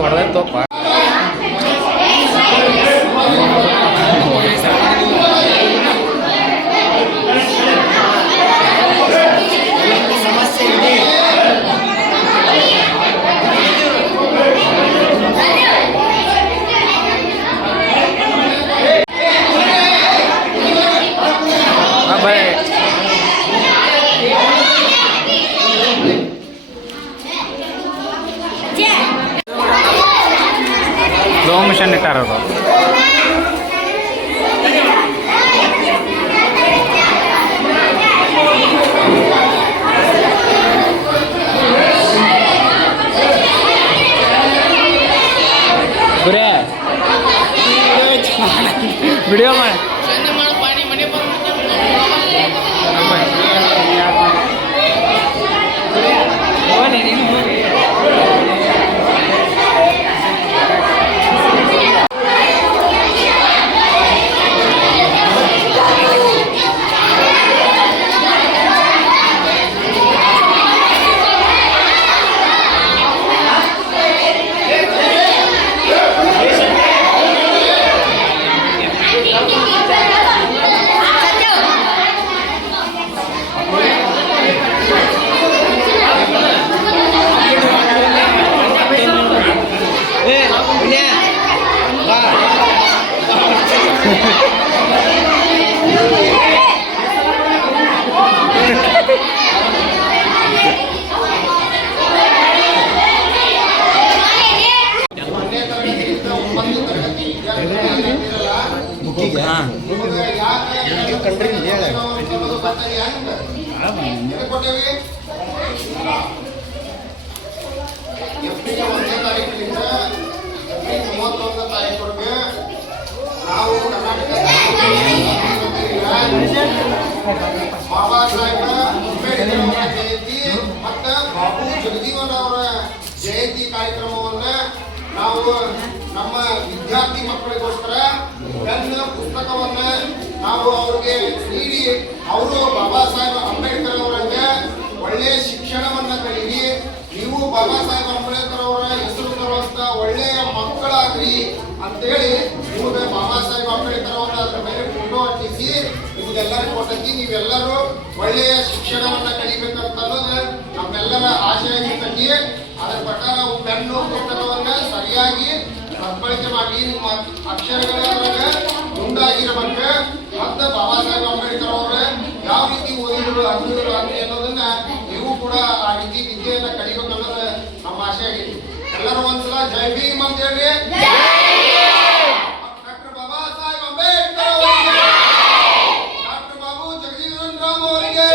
ಹೊಡೆದೈತಪ್ಪ slow mission ಇಟ್ಟಾರದು ಗುರೇ video ಮಾಡಿ ಬಾಬಾ ಸಾಹೇಬ ಅಂಬೇಡ್ಕರ್ ಅವರ ಜಯಂತಿ ಮತ್ತು ಬಾಬು ಜಗಜೀವನ್ ಅವರ ಜಯಂತಿ ಕಾರ್ಯಕ್ರಮವನ್ನ ನಾವು ನಮ್ಮ ವಿದ್ಯಾರ್ಥಿ ಮಕ್ಕಳಿಗೋಸ್ಕರ ಪೆನ್ ಪುಸ್ತಕವನ್ನ ನಾವು ಅವ್ರಿಗೆ ನೀಡಿ ಅವರು ಬಾಬಾ ಸಾಹೇಬ್ ಅಂಬೇಡ್ಕರ್ ಅವರಂಗೆ ಒಳ್ಳೆಯ ಶಿಕ್ಷಣವನ್ನ ಕಲೀರಿ, ನೀವು ಬಾಬಾ ಸಾಹೇಬ್ ಅಂಬೇಡ್ಕರ್ ಅವರ ಹೆಸರು ತರುವಂತ ಒಳ್ಳೆಯ ಮಕ್ಕಳಾಗ್ರಿ ಅಂತೇಳಿ ನಿಮಗೆ ಬಾಬಾ ಸಾಹೇಬ್ ಅಂಬೇಡ್ಕರ್ ಅವರ ಅದ್ರ ಮೇಲೆ ಫೋಟೋ ಹಚ್ಚಿಸಿ ನಿಮ್ಗೆಲ್ಲರಿಗೂ ಕೊಟ್ಟಂಗಿ ನೀವೆಲ್ಲರೂ ಒಳ್ಳೆಯ ಶಿಕ್ಷಣವನ್ನ ಕಲಿಬೇಕಂತ ಅನ್ನೋದು ನಮ್ಮೆಲ್ಲರ ಆಶಯ ಇರ್ತಂಗಿ. ಅದರ ಪ್ರಕಾರ ನಾವು ಪೆನ್ನು ಪುಸ್ತಕವನ್ನ ಸರಿಯಾಗಿ ಸದ್ಬಳಕೆ ಮಾಡಿ ನಿಮ್ಮ ಅಕ್ಷರಗಳ ಮುಂದಾಗಿರಬೇಕು. ಮತ್ತು ಬಾಬಾ ಸಾಹೇಬ್ ಅಂಬೇಡ್ಕರ್ ಅವರ ಯಾವ ರೀತಿ ಓದಿದ್ರು ಅಂದಿದ್ರು ಅಂತೆ ಅನ್ನೋದನ್ನ ನೀವು ಕೂಡ ಆ ರೀತಿ ವಿದ್ಯೆಯನ್ನ ಕಲಿಬೇಕನ್ನೋದು ನಮ್ಮ ಆಶೆ ಆಗೈತಿ. ಎಲ್ಲರೂ ಒಂದ್ಸಲ ಜೈ ಭೀಮ್ ಅಂತ ಹೇಳಿ. ಡಾಕ್ಟರ್ ಬಾಬಾ ಸಾಹೇಬ್ ಅಂಬೇಡ್ಕರ್ ಅವರಿಗೆ, ಡಾಕ್ಟರ್ ಬಾಬು ಜಗಜೀವನ್ ರಾಮ್ ಅವರಿಗೆ.